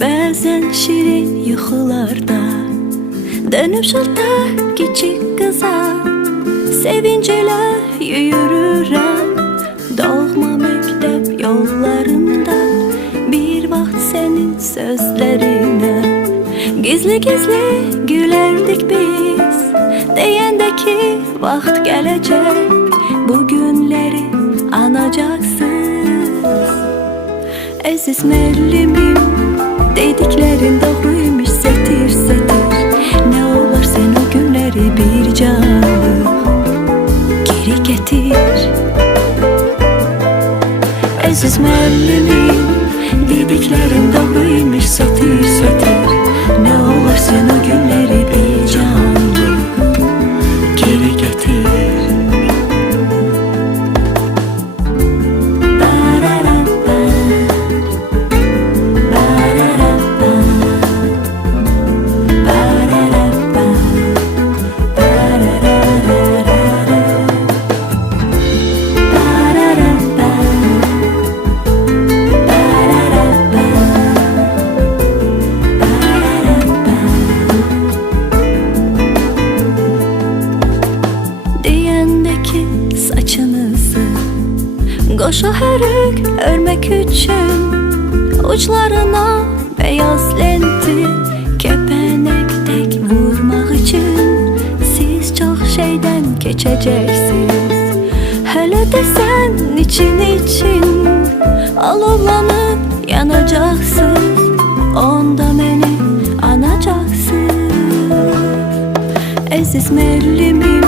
Bazen şirin yuhularda Dönüp şılta küçük kıza Sevinceler yürürem Doğma mektep yollarında Bir vaxt senin sözlerine Gizli gizli gülerdik biz. Deyendeki vaxt gelecek Bugünleri anacaksın. Əziz müəllimim Dediklerin doğruymuş setir setir. Ne olur sen o günleri bir canlı Geri getir. Aziz müəllimim Dediklerin doğruymuş Qoşa hörük örmek üçün Uçlarına beyaz lenti Kepenek tek vurmak için Siz çok şeyden geçeceksiniz. Hele de sen için için Alovlanıp yanacaksın Onda beni anacaksın. Müəllimim dediklerinde